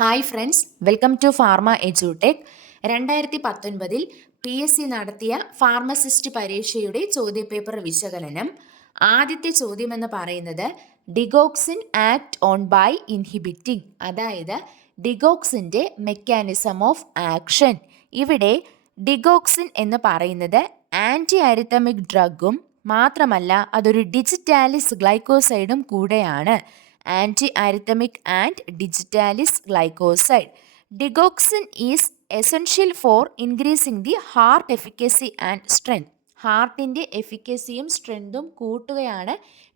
Hi friends welcome to pharma എജുടെക് രണ്ടായിരത്തി പത്തൊൻപതിൽ P S C നടത്തിയ ഫാർമസിസ്റ്റ് പരീക്ഷയുടെ ചോദ്യപേപ്പർ വിശകലനം. ആദ്യത്തെ ചോദ്യം എന്ന് പറയുന്നത് digoxin act on by inhibiting അതായത് ഡിഗോക്സിന്റെ മെക്കാനിസം ഓഫ് ആക്ഷൻ ഇവിടെ ഡിഗോക്സിൻ എന്ന് പറയുന്നത് ആന്റി അരിത്തമിക് ഡ്രഗും മാത്രമല്ല അതൊരു ഡിജിറ്റാലിസ് ഗ്ലൈക്കോസൈഡും കൂടെയാണ്. Anti arrhythmic and digitalis glycoside digoxin is essential for increasing the heart efficacy and strength ഹാർട്ടിന്റെ എഫിക്കസിയും സ്ട്രെങ്തും കൂട്ടുകയാണ്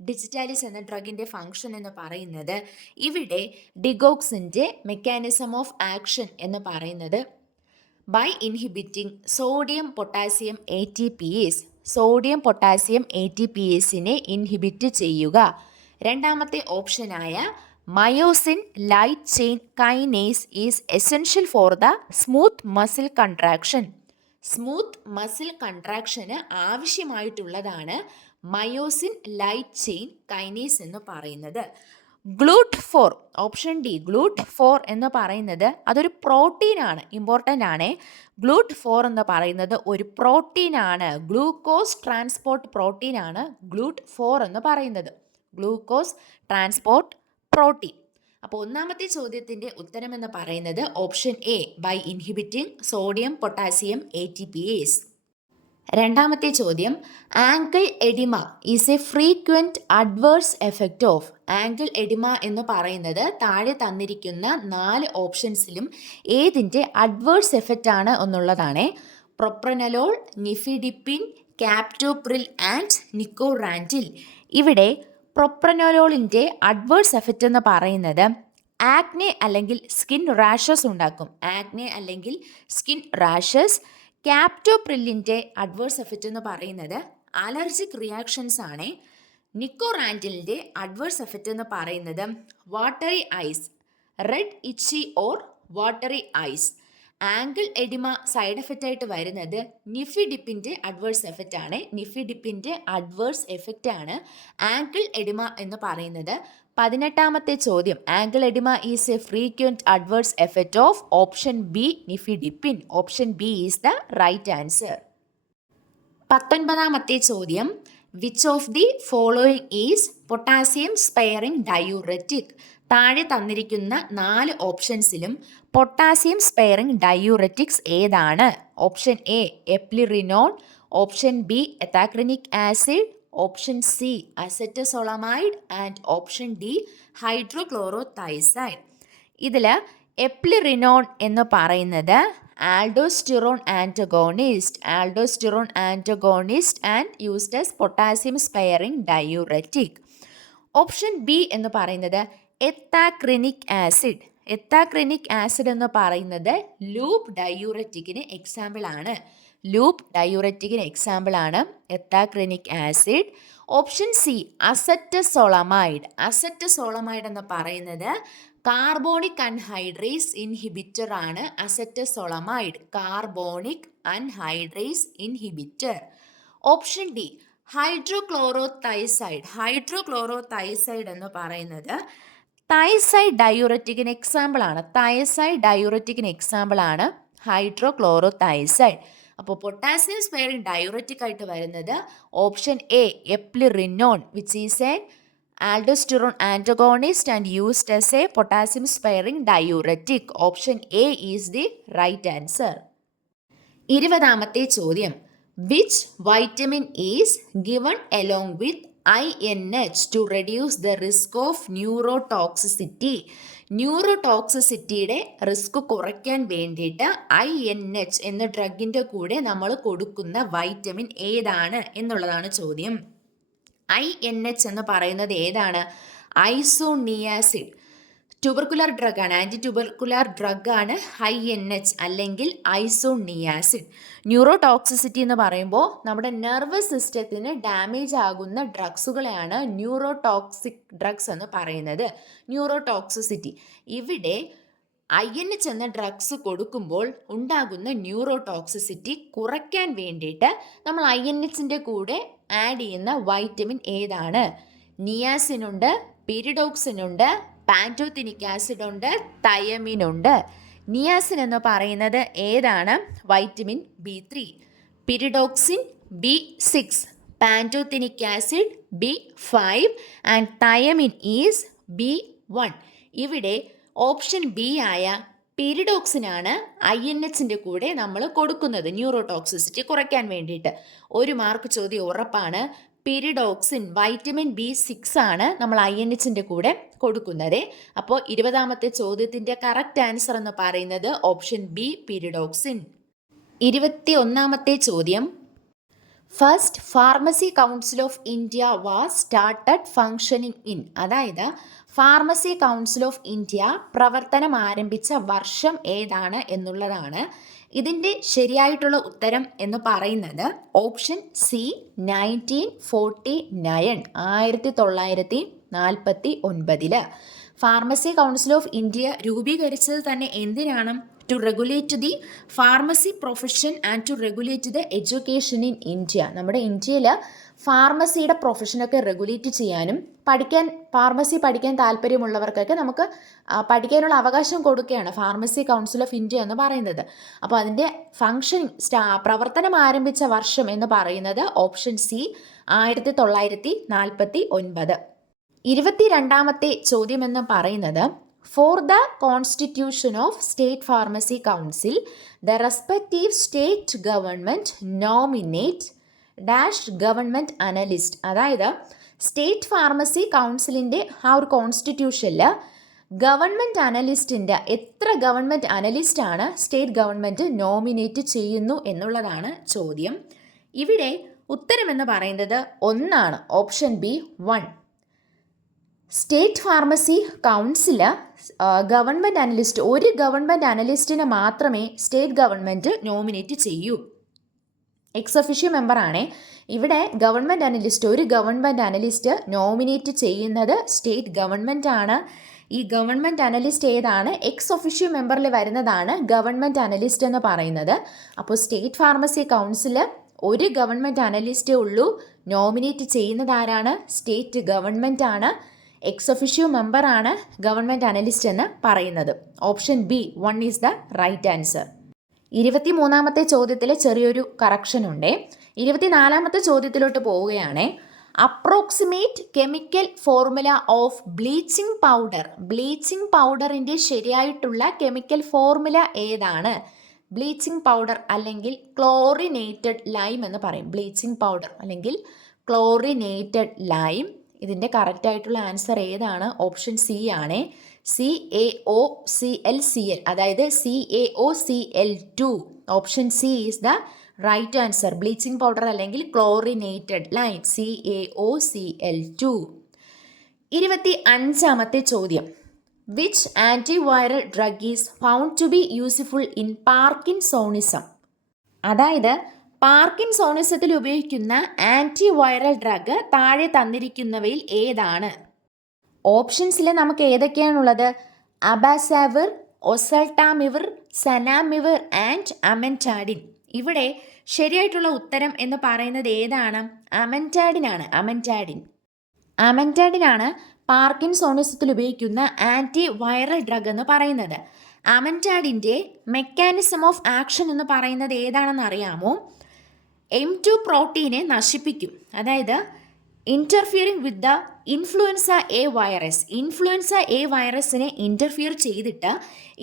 ഡിജിറ്റാലിസ് എന്ന ഡ്രഗിന്റെ ഫങ്ഷൻ എന്ന് പറയുന്നത്. ഇവിടെ ഡിഗോക്സിന്റെ മെക്കാനിസം ഓഫ് ആക്ഷൻ എന്ന് പറയുന്നത് by inhibiting sodium potassium A T P S sodium potassium A T P എസിനെ ഇൻഹിബിറ്റ് ചെയ്യുക. രണ്ടാമത്തെ ഓപ്ഷനായ myosin light chain kinase is essential for the smooth muscle contraction. Smooth muscle കൺട്രാക്ഷന് ആവശ്യമായിട്ടുള്ളതാണ് myosin light chain kinase എന്ന് പറയുന്നത്. GLUT four option D GLUT four എന്ന് പറയുന്നത് അതൊരു പ്രോട്ടീനാണ് ഇമ്പോർട്ടന്റ് ആണ്. ഗ്ലൂട്ട് ഫോർ എന്ന് പറയുന്നത് ഒരു പ്രോട്ടീനാണ് ഗ്ലൂക്കോസ് ട്രാൻസ്പോർട്ട് പ്രോട്ടീനാണ് ഗ്ലൂട്ട് ഫോർ എന്ന് പറയുന്നത്. Glucose transport protein. അപ്പോൾ ഒന്നാമത്തെ ചോദ്യത്തിന്റെ ഉത്തരമെന്ന് പറയുന്നത് option A by inhibiting sodium potassium A T P S രണ്ടാമത്തെ ചോദ്യം ankle oedema is a frequent adverse effect of ankle oedema എന്ന് പറയുന്നത് താഴെ തന്നിരിക്കുന്ന നാല് ഓപ്ഷൻസിലും ഏതിന്റെ അഡ്വേഴ്സ് എഫക്റ്റ് ആണ് എന്നുള്ളതാണ്. Propranolol nifedipine captopril and nicorandil. ഇവിടെ പ്രൊപ്രനോലോളിന്റെ അഡ്വേഴ്സ് എഫക്റ്റ് എന്ന് പറയുന്നത് ആക്നെ അല്ലെങ്കിൽ സ്കിൻ റാഷസ് ഉണ്ടാക്കും. ആക്നെ അല്ലെങ്കിൽ സ്കിൻ റാഷസ് ക്യാപ്റ്റോപ്രില്ലിന്റെ അഡ്വേഴ്സ് എഫക്റ്റ് എന്ന് പറയുന്നത് അലർജിക് റിയാക്ഷൻസ് ആണ്. നിക്കോറാൻഡിലിന്റെ അഡ്വേഴ്സ് എഫക്റ്റ് എന്ന് പറയുന്നത് watery eyes red itchy or watery eyes. Ankle oedema side effect ആയിട്ട് വരുന്നത് നിഫി ഡിപ്പിന്റെ അഡ്വേഴ്സ് എഫക്റ്റ് ആണ്. നിഫി ഡിപ്പിന്റെ അഡ്വേഴ്സ് എഫക്റ്റ് ആണ് ആങ്കിൾ എഡിമ എന്ന് പറയുന്നത്. പതിനെട്ടാമത്തെ ചോദ്യം. Ankle oedema is a frequent adverse effect of option B nifedipine option B is the right answer. പത്തൊൻപതാമത്തെ ചോദ്യം. Which of the following is potassium sparing diuretic? താഴെ തന്നിരിക്കുന്ന നാല് ഓപ്ഷൻസിലും പൊട്ടാസ്യം സ്പെയറിംഗ് ഡയൂററ്റിക്സ് ഏതാണ്? Option A eplerenone option B ethacrynic acid option C acetazolamide and option D hydrochlorothiazide ഇതിൽ eplerenone എന്ന് പറയുന്നത് aldosterone antagonist aldosterone antagonist and used as potassium sparing diuretic option B എന്ന് പറയുന്നത് എത്താക്രിനിക് ആസിഡ് എത്താക്രിനിക് ആസിഡ് എന്ന് പറയുന്നത് loop ഡയൂററ്റിക്കിന് example ആണ്. Loop ഡയൂററ്റിക്കിന് എക്സാമ്പിൾ ആണ് ethacrynic acid. Option C acetazolamide acetazolamide എന്ന് പറയുന്നത് കാർബോണിക് അൺഹൈഡ്രേസ് ഇൻഹിബിറ്റർ ആണ് acetazolamide carbonic anhydrase inhibitor option D hydrochlorothiazide. Hydrochlorothiazide എന്ന് പറയുന്നത് തൈസൈഡ് ഡയൂററ്റിക്കിന് എക്സാമ്പിൾ ആണ്. തൈസൈഡ് ഡയൂററ്റിക്കിന് എക്സാമ്പിൾ ആണ് ഹൈഡ്രോക്ലോറോതൈസൈഡ് അപ്പോൾ പൊട്ടാസ്യം സ്പെയറിംഗ് ഡയൂററ്റിക് ആയിട്ട് വരുന്നത് option A eplerenone which is a aldosterone antagonist and used as a potassium sparing diuretic option A is the right answer ഇരുപതാമത്തെ ചോദ്യം. Which vitamin is given along with I N H to reduce the risk of neurotoxicity neuro ടോക്സിസിറ്റിയുടെ risk കുറയ്ക്കാൻ വേണ്ടിയിട്ട് I N H എന്ന ഡ്രഗിന്റെ കൂടെ നമ്മൾ കൊടുക്കുന്ന vitamin ഏതാണ് എന്നുള്ളതാണ് ചോദ്യം. ഐ എൻ എച്ച് എന്ന് പറയുന്നത് ഏതാണ്? ഐസോണിയാസിഡ് ട്യൂബർക്കുലർ ഡ്രഗാണ് ആന്റി ട്യൂബർക്കുലാർ ഡ്രഗാണ് ഹൈ എൻ എച്ച് അല്ലെങ്കിൽ ഐസോണിയാസിഡ് ന്യൂറോ ടോക്സിസിറ്റി എന്ന് പറയുമ്പോൾ നമ്മുടെ നെർവസ് സിസ്റ്റത്തിന് ഡാമേജ് ആകുന്ന ഡ്രഗ്സുകളെയാണ് ന്യൂറോ ടോക്സിക് ഡ്രഗ്സ് എന്ന് പറയുന്നത്. ന്യൂറോ ടോക്സിസിറ്റി ഇവിടെ ഐ എൻ എച്ച് എന്ന ഡ്രഗ്സ് കൊടുക്കുമ്പോൾ ഉണ്ടാകുന്ന ന്യൂറോ ടോക്സിസിറ്റി കുറയ്ക്കാൻ വേണ്ടിയിട്ട് നമ്മൾ ഐ എൻ എച്ചിന്റെ കൂടെ ആഡ് ചെയ്യുന്ന വൈറ്റമിൻ ഏതാണ്? നിയാസിനുണ്ട് പിരിഡോക്സിനുണ്ട് പാന്റോത്തിനിക് ആസിഡ് ഉണ്ട് തയമിൻ ഉണ്ട് നിയാസിൻ എന്ന് പറയുന്നത് ഏതാണ്? Vitamin B three. Pyridoxine B six. Pantothenic acid B five. And thiamine is B one. ഇവിടെ ഓപ്ഷൻ ബി ആയ പിരിഡോക്സിനാണ് ഐ എൻ എച്ചിന്റെ കൂടെ നമ്മൾ കൊടുക്കുന്നത് ന്യൂറോടോക്സിസിറ്റി കുറയ്ക്കാൻ വേണ്ടിയിട്ട്. ഒരു മാർക്ക് ചോദ്യം ഉറപ്പാണ്. പിരിഡോക്സിൻ വൈറ്റമിൻ ബി സിക്സ് ആണ് നമ്മൾ ഐ എൻ എച്ചിന്റെ കൂടെ കൊടുക്കുന്നത്. അപ്പോൾ ഇരുപതാമത്തെ ചോദ്യത്തിന്റെ കറക്റ്റ് ആൻസർ എന്ന് പറയുന്നത് ഓപ്ഷൻ ബി പിരിഡോക്സിൻ. ഇരുപത്തി ഒന്നാമത്തെ ചോദ്യം. First pharmacy council of India was started functioning in അതായത് ഫാർമസി കൗൺസിൽ ഓഫ് ഇന്ത്യ പ്രവർത്തനം ആരംഭിച്ച വർഷം ഏതാണ് എന്നുള്ളതാണ്. ഇതിന്റെ ശരിയായിട്ടുള്ള ഉത്തരം എന്ന് പറയുന്നത് option C nineteen forty nine ആയിരത്തി തൊള്ളായിരത്തി നാൽപ്പത്തി ഒൻപതിൽ. ഫാർമസി കൗൺസിൽ ഓഫ് ഇന്ത്യ രൂപീകരിച്ചത് തന്നെ എന്തിനാണ്? To regulate the pharmacy profession and to regulate the education in India നമ്മുടെ ഇന്ത്യയിൽ ഫാർമസിയുടെ പ്രൊഫഷനൊക്കെ റെഗുലേറ്റ് ചെയ്യാനും പഠിക്കാൻ ഫാർമസി പഠിക്കാൻ താല്പര്യമുള്ളവർക്കൊക്കെ നമുക്ക് പഠിക്കാനുള്ള അവകാശം കൊടുക്കുകയാണ് ഫാർമസി കൗൺസിൽ ഓഫ് ഇന്ത്യ എന്ന് പറയുന്നത്. അപ്പോൾ അതിന്റെ ഫങ്ഷൻ സ്റ്റാ പ്രവർത്തനം ആരംഭിച്ച വർഷം എന്ന് പറയുന്നത് ഓപ്ഷൻ സി ആയിരത്തി തൊള്ളായിരത്തി നാൽപ്പത്തി ഒൻപത് ഇരുപത്തിരണ്ടാമത്തെ ചോദ്യം എന്ന് പറയുന്നത് for the constitution of state pharmacy council the respective state government nominate dash government analyst അതായത് സ്റ്റേറ്റ് ഫാർമസി കൗൺസിലിന്റെ ആ ഒരു കോൺസ്റ്റിറ്റ്യൂഷനിൽ ഗവൺമെന്റ് അനലിസ്റ്റിന്റെ എത്ര ഗവൺമെന്റ് അനലിസ്റ്റാണ് സ്റ്റേറ്റ് ഗവൺമെന്റ് നോമിനേറ്റ് ചെയ്യുന്നു എന്നുള്ളതാണ് ചോദ്യം. ഇവിടെ ഉത്തരമെന്ന് പറയുന്നത് ഒന്നാണ് option B one. State pharmacy council government analyst ഒരു ഗവൺമെന്റ് അനലിസ്റ്റിനെ മാത്രമേ സ്റ്റേറ്റ് ഗവൺമെന്റ് നോമിനേറ്റ് ചെയ്യൂ. എക്സ് ഒഫീഷ്യോ മെമ്പറാണ് ഇവിടെ ഗവൺമെന്റ് അനലിസ്റ്റ് ഒരു ഗവൺമെന്റ് അനലിസ്റ്റ് നോമിനേറ്റ് ചെയ്യുന്നത് സ്റ്റേറ്റ് ഗവൺമെന്റ് ആണ്. ഈ ഗവൺമെന്റ് അനലിസ്റ്റ് ഏതാണ്? എക്സ് ഒഫീഷ്യോ മെമ്പറിൽ വരുന്നതാണ് ഗവൺമെന്റ് അനലിസ്റ്റ് എന്ന് പറയുന്നത്. അപ്പോൾ സ്റ്റേറ്റ് ഫാർമസി കൗൺസിൽ ഒരു ഗവൺമെന്റ് അനലിസ്റ്റേ ഉള്ളൂ. നോമിനേറ്റ് ചെയ്യുന്നത് ആരാണ്? സ്റ്റേറ്റ് ഗവൺമെന്റ് ആണ്. എക്സ് ഒഫീഷ്യോ മെമ്പറാണ് ഗവൺമെന്റ് അനലിസ്റ്റ് എന്ന് പറയുന്നത്. Option B one is the right answer ഇരുപത്തി മൂന്നാമത്തെ ചോദ്യത്തിൽ ചെറിയൊരു കറക്ഷൻ ഉണ്ട്. ഇരുപത്തിനാലാമത്തെ ചോദ്യത്തിലോട്ട് പോവുകയാണ്. Approximate chemical formula of bleaching powder bleaching പൗഡറിന്റെ ശരിയായിട്ടുള്ള കെമിക്കൽ ഫോർമുല ഏതാണ്? ബ്ലീച്ചിങ് പൗഡർ അല്ലെങ്കിൽ ക്ലോറിനേറ്റഡ് ലൈം എന്ന് പറയും. ബ്ലീച്ചിങ് പൗഡർ അല്ലെങ്കിൽ ക്ലോറിനേറ്റഡ് ലൈം ഇതിന്റെ കറക്റ്റ് ആയിട്ടുള്ള ആൻസർ ഏതാണ്? ഓപ്ഷൻ സി ആണ്. C A O C L C L അതായത് C A O C L two option C is the right answer bleaching powder അല്ലെങ്കിൽ chlorinated lime C A O C L two ഇരുപത്തി അഞ്ചാമത്തെ ചോദ്യം. Which antiviral drug is found to be useful in parkinsonism അതായത് പാർക്കിൻസോണിസത്തിൽ ഉപയോഗിക്കുന്ന antiviral drug താഴെ തന്നിരിക്കുന്നവയിൽ ഏതാണ്? ഓപ്ഷൻസിൽ നമുക്ക് ഏതൊക്കെയാണുള്ളത്? അബാസാവിർ ഒസൾട്ടാമിവിർ സനാമിവിർ ആൻഡ് അമെന്റാഡിൻ. ഇവിടെ ശരിയായിട്ടുള്ള ഉത്തരം എന്ന് പറയുന്നത് ഏതാണ്? അമെന്റാഡിനാണ്. അമെന്റാഡിൻ. അമെന്റാഡിനാണ് പാർക്കിൻസോണിസത്തിൽ ഉപയോഗിക്കുന്ന ആന്റി വൈറൽ ഡ്രഗ് എന്ന് പറയുന്നത്. അമന്റാഡിന്റെ മെക്കാനിസം ഓഫ് ആക്ഷൻ എന്ന് പറയുന്നത് ഏതാണെന്ന് അറിയാമോ? എം ടു പ്രോട്ടീനെ നശിപ്പിക്കും. അതായത് interfering with the influenza A virus influenza A വൈറസിനെ ഇന്റർഫിയർ ചെയ്തിട്ട്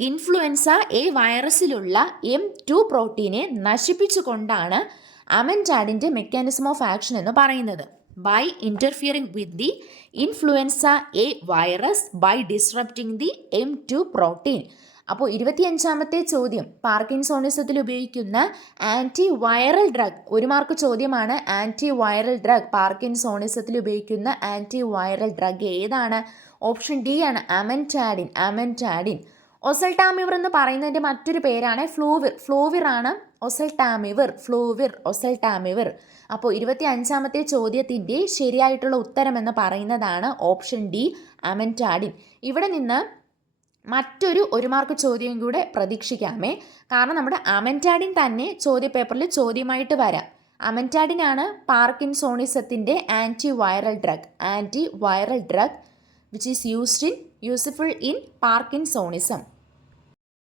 ഇൻഫ്ലുവൻസ എ വൈറസിലുള്ള എം ടു പ്രോട്ടീനെ നശിപ്പിച്ചുകൊണ്ടാണ് അമന്റാഡിന്റെ മെക്കാനിസം ഓഫ് ആക്ഷൻ എന്ന് പറയുന്നത്. By interfering with the influenza A virus by disrupting the M two protein അപ്പോൾ ഇരുപത്തിയഞ്ചാമത്തെ ചോദ്യം. പാർക്കിൻസോണിസത്തിൽ ഉപയോഗിക്കുന്ന ആന്റി വൈറൽ ഡ്രഗ് ഒരു മാർക്ക് ചോദ്യമാണ്. ആന്റി വൈറൽ ഡ്രഗ് പാർക്കിൻസോണിസത്തിൽ ഉപയോഗിക്കുന്ന ആന്റി വൈറൽ ഡ്രഗ് ഏതാണ്? ഓപ്ഷൻ ഡി ആണ് അമന്റാഡിൻ. അമന്റാഡിൻ. ഒസൽടാമിവർ എന്ന് പറയുന്നതിന്റെ മറ്റൊരു പേരാണ് ഫ്ലൂവിർ. ഫ്ലൂവിർ ആണ് ഒസൽടാമിവർ. ഫ്ലൂവിർ ഒസൽടാമിവർ. അപ്പോൾ ഇരുപത്തി അഞ്ചാമത്തെ ചോദ്യത്തിന്റെ ശരിയായിട്ടുള്ള ഉത്തരം എന്ന് പറയുന്നതാണ് ഓപ്ഷൻ ഡി അമന്റാഡിൻ. ഇവിടെ നിന്ന് മറ്റൊരു ഒരു മാർക്ക് ചോദ്യം കൂടെ പ്രതീക്ഷിക്കാമേ. കാരണം നമ്മുടെ അമന്റാഡിൻ തന്നെ ചോദ്യപേപ്പറിൽ ചോദ്യമായിട്ട് വരാം. അമന്റാഡിനാണ് പാർക്കിൻസോണിസത്തിന്റെ anti viral drug anti viral drug which is used in useful in parkinsonism